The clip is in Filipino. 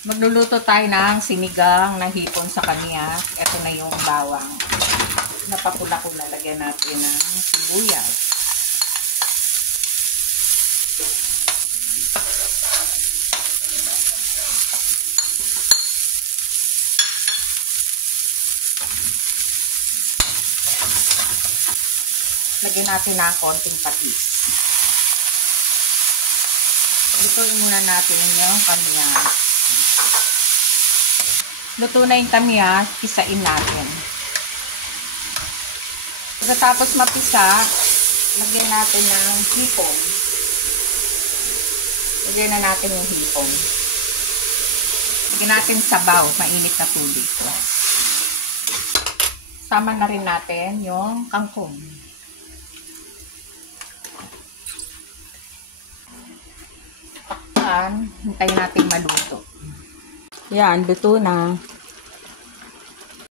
Magluluto tayo ng sinigang na hipon sa kanya. Ito na yung bawang. Napapula ko, lalagyan natin ng sibuyas. Lagyan natin ng konting patis. Lutuin muna natin yung kamyas. Luto na yung kamyas, pisain natin. Pagkatapos mapisa, lagyan natin ng hipon. Lagyan na natin yung hipon. Lagyan natin sabaw, mainit na tubig. Sama na rin natin yung kangkong. Hintayin natin maluto. Yan, luto na.